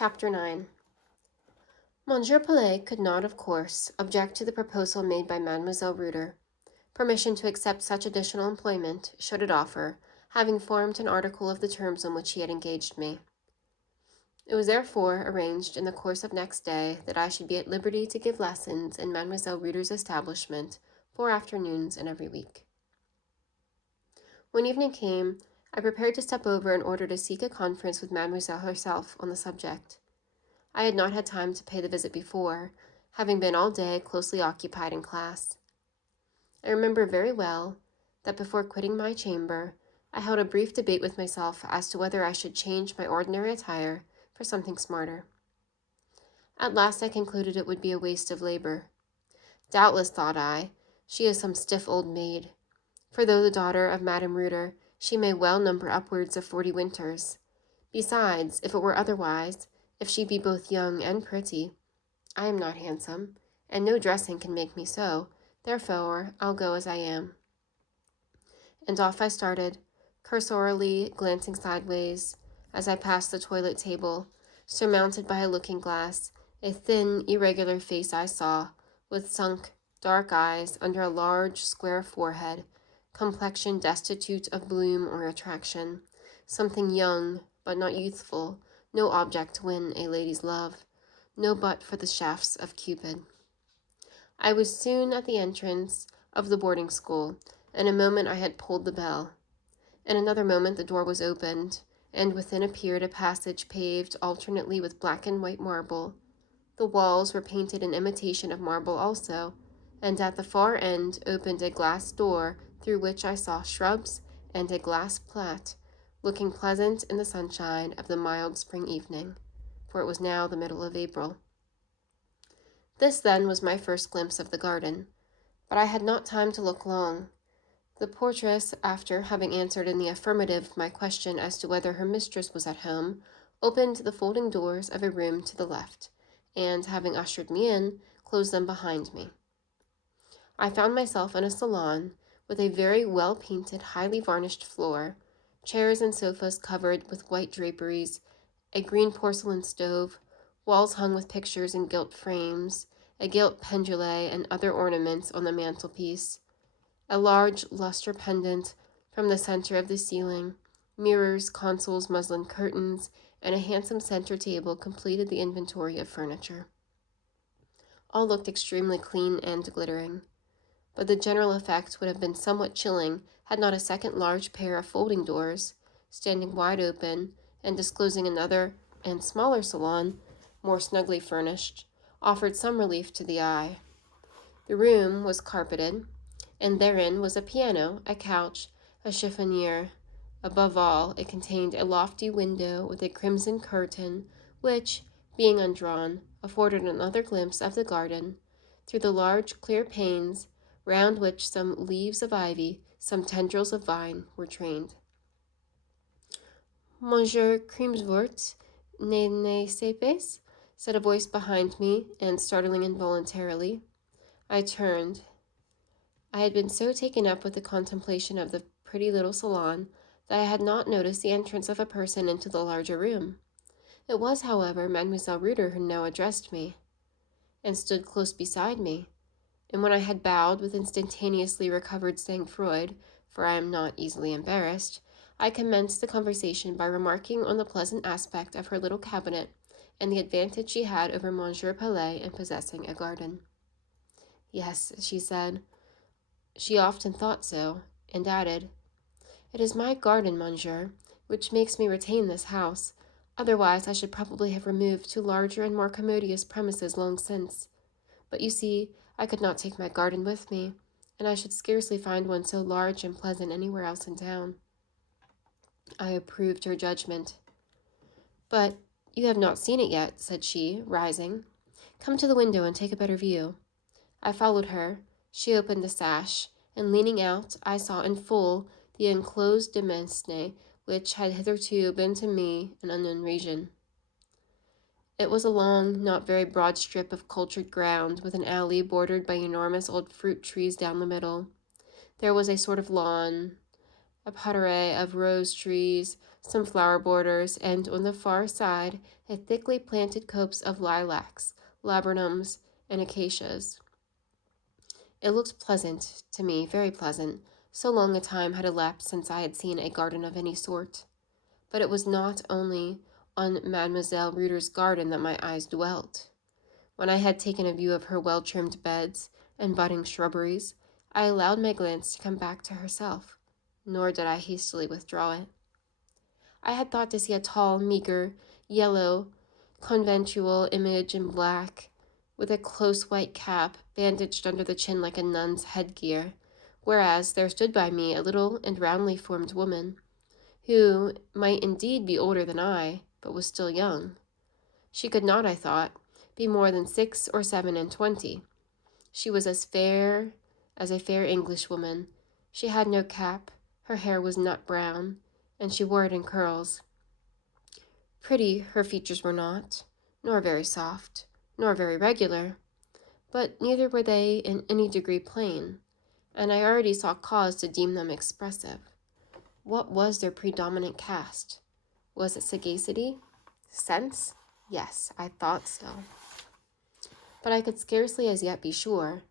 Chapter 9. Monsieur Pelet could not, of course, object to the proposal made by Mademoiselle Reuter, permission to accept such additional employment, should it offer, having formed an article of the terms on which he had engaged me. It was therefore arranged in the course of next day that I should be at liberty to give lessons in Mademoiselle Reuter's establishment 4 afternoons in every week. When evening came, I prepared to step over in order to seek a conference with Mademoiselle herself on the subject. I had not had time to pay the visit before, having been all day closely occupied in class. I remember very well that before quitting my chamber, I held a brief debate with myself as to whether I should change my ordinary attire for something smarter. At last I concluded it would be a waste of labor. Doubtless, thought I, she is some stiff old maid, for though the daughter of Madame Reuter, she may well number upwards of 40 winters. Besides, if it were otherwise, if she be both young and pretty, I am not handsome, and no dressing can make me so, therefore I'll go as I am. And off I started, cursorily glancing sideways, as I passed the toilet table, surmounted by a looking-glass, a thin, irregular face I saw, with sunk, dark eyes under a large, square forehead, complexion destitute of bloom or attraction, something young, but not youthful, no object to win a lady's love, no but for the shafts of Cupid. I was soon at the entrance of the boarding school. In a moment I had pulled the bell. In another moment the door was opened, and within appeared a passage paved alternately with black and white marble. The walls were painted in imitation of marble also, and at the far end opened a glass door through which I saw shrubs and a glass plat, looking pleasant in the sunshine of the mild spring evening, for it was now the middle of April. This, then, was my first glimpse of the garden, but I had not time to look long. The portress, after having answered in the affirmative my question as to whether her mistress was at home, opened the folding doors of a room to the left, and, having ushered me in, closed them behind me. I found myself in a salon with a very well-painted, highly varnished floor, chairs and sofas covered with white draperies, a green porcelain stove, walls hung with pictures in gilt frames, a gilt pendule and other ornaments on the mantelpiece, a large lustre pendant from the center of the ceiling, mirrors, consoles, muslin curtains, and a handsome center table completed the inventory of furniture. All looked extremely clean and glittering, but the general effect would have been somewhat chilling had not a second large pair of folding doors, standing wide open and disclosing another and smaller salon, more snugly furnished, offered some relief to the eye. The room was carpeted, and therein was a piano, a couch, a chiffonier. Above all, it contained a lofty window with a crimson curtain, which, being undrawn, afforded another glimpse of the garden, through the large clear panes, round which some leaves of ivy, some tendrils of vine, were trained. Monsieur Crimsworth, ne sapes? Said a voice behind me, and startling involuntarily. I turned. I had been so taken up with the contemplation of the pretty little salon that I had not noticed the entrance of a person into the larger room. It was, however, Mademoiselle Reuter who now addressed me, and stood close beside me, and when I had bowed with instantaneously recovered sang-froid, for I am not easily embarrassed, I commenced the conversation by remarking on the pleasant aspect of her little cabinet and the advantage she had over Monsieur Pelet in possessing a garden. Yes, she said. She often thought so, and added, "It is my garden, monsieur, which makes me retain this house. Otherwise I should probably have removed to larger and more commodious premises long since. But you see, I could not take my garden with me, and I should scarcely find one so large and pleasant anywhere else in town." I approved her judgment. "But you have not seen it yet," said she, rising. "Come to the window and take a better view." I followed her. She opened the sash, and leaning out, I saw in full the enclosed demesne, which had hitherto been to me an unknown region. It was a long, not very broad strip of cultured ground, with an alley bordered by enormous old fruit trees down the middle. There was a sort of lawn, a parterre of rose trees, some flower borders, and on the far side a thickly planted copse of lilacs, laburnums, and acacias. It looked pleasant to me, very pleasant. So long a time had elapsed since I had seen a garden of any sort. But it was not only on Mademoiselle Reuter's garden that my eyes dwelt. When I had taken a view of her well-trimmed beds and budding shrubberies, I allowed my glance to come back to herself, nor did I hastily withdraw it. I had thought to see a tall, meager, yellow, conventual image in black, with a close white cap bandaged under the chin like a nun's headgear, whereas there stood by me a little and roundly formed woman, who might indeed be older than I, but was still young. She could not, I thought, be more than 6 or 7 and 20. She was as fair as a fair Englishwoman. She had no cap, her hair was nut brown, and she wore it in curls. Pretty her features were not, nor very soft, nor very regular, but neither were they in any degree plain, and I already saw cause to deem them expressive. What was their predominant cast? Was it sagacity? Sense? Yes, I thought so. But I could scarcely as yet be sure.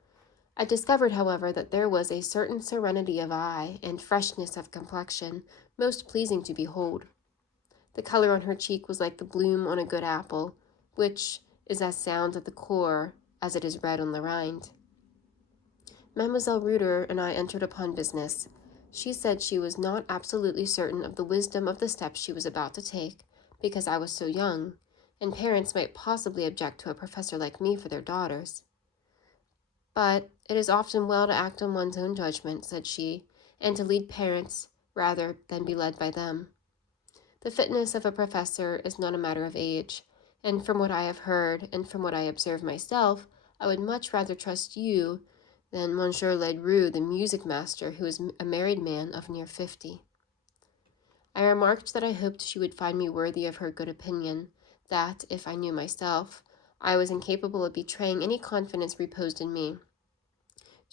I discovered, however, that there was a certain serenity of eye and freshness of complexion most pleasing to behold. The color on her cheek was like the bloom on a good apple, which is as sound at the core as it is red on the rind. Mademoiselle Reuter and I entered upon business. She said she was not absolutely certain of the wisdom of the steps she was about to take, because I was so young, and parents might possibly object to a professor like me for their daughters. But it is often well to act on one's own judgment, said she, and to lead parents rather than be led by them. The fitness of a professor is not a matter of age, and from what I have heard and from what I observe myself, I would much rather trust you than Monsieur Ledru, the music master, who is a married man of near 50. I remarked that I hoped she would find me worthy of her good opinion, that, if I knew myself, I was incapable of betraying any confidence reposed in me.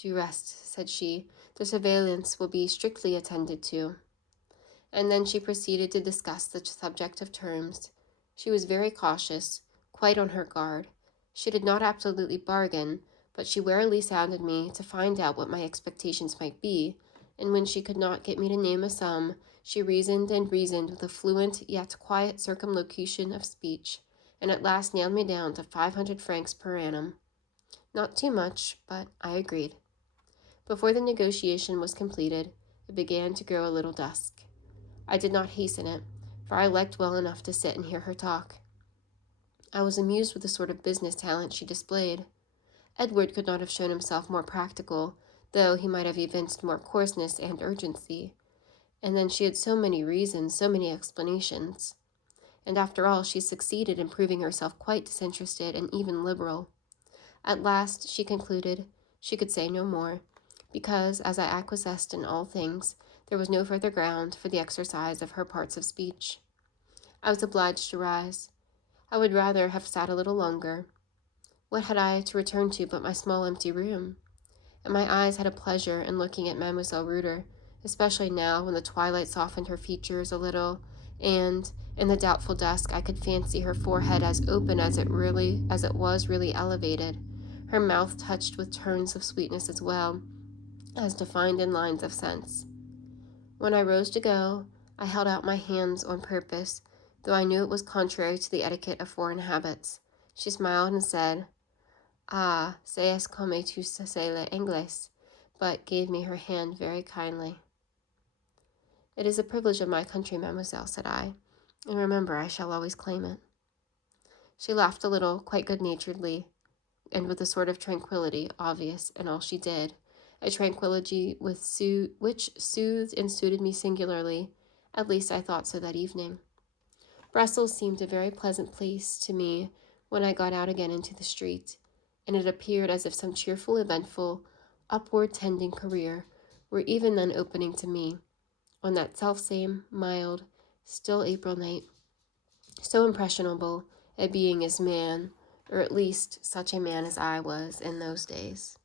Do rest, said she. The surveillance will be strictly attended to. And then she proceeded to discuss the subject of terms. She was very cautious, quite on her guard. She did not absolutely bargain, but she warily sounded me to find out what my expectations might be, and when she could not get me to name a sum, she reasoned and reasoned with a fluent yet quiet circumlocution of speech, and at last nailed me down to 500 francs per annum. Not too much, but I agreed. Before the negotiation was completed, it began to grow a little dusk. I did not hasten it, for I liked well enough to sit and hear her talk. I was amused with the sort of business talent she displayed. Edward could not have shown himself more practical, though he might have evinced more coarseness and urgency. And then she had so many reasons, so many explanations. And after all, she succeeded in proving herself quite disinterested and even liberal. At last, she concluded, she could say no more, because, as I acquiesced in all things, there was no further ground for the exercise of her parts of speech. I was obliged to rise. I would rather have sat a little longer. What had I to return to but my small empty room? And my eyes had a pleasure in looking at Mademoiselle Reuter, especially now when the twilight softened her features a little, and, in the doubtful dusk, I could fancy her forehead as open as it was really elevated, her mouth touched with turns of sweetness as well as defined in lines of sense. When I rose to go, I held out my hands on purpose, though I knew it was contrary to the etiquette of foreign habits. She smiled and said, "Ah, c'est comme tu sais l'anglais," but gave me her hand very kindly. "It is a privilege of my country, mademoiselle," said I, "and remember I shall always claim it." She laughed a little, quite good-naturedly, and with a sort of tranquillity obvious in all she did, a tranquillity which soothed and suited me singularly. At least I thought so that evening. Brussels seemed a very pleasant place to me when I got out again into the street, and it appeared as if some cheerful, eventful, upward-tending career were even then opening to me, on that selfsame, mild, still April night. So impressionable a being as man, or at least such a man as I was in those days.